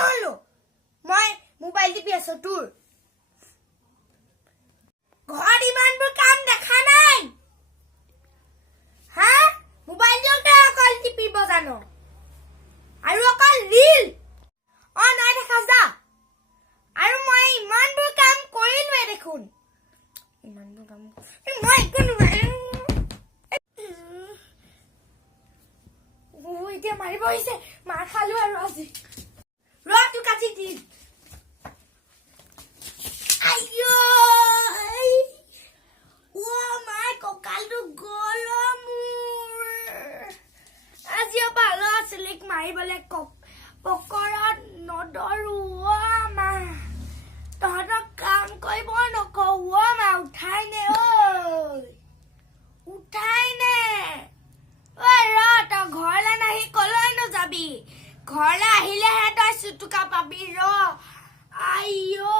হলো মই মোবাইল টিপি আছো তোৰ ঘৰ ইমানবোৰ কাম দেখা নাই হা মোবাইল দিওঁতে অকল টিপিব জানো আৰু অকল ৰীল নাই দেখা যা আৰু মই ইমানবোৰ কাম কৰিলোৱে দেখোন ইমানবোৰ কাম মই একো নোৱাৰিম এতিয়া মাৰিব আহিছে মাৰ খালো আৰু আজি ৰ কাটি দি আইয়ো মাই কঁকালটো গল মোৰ আজি ভালো আছিলে মাৰিবলৈ পকৰত নদৰো মা তহঁতক কাম কৰিব নকওঁ মা উঠাই নে উঠাই নে তই ঘৰলৈ নাহি কলৈ যাবি ঘৰলৈ আহিলেহে তই চুটুকা পাবি আইয়ো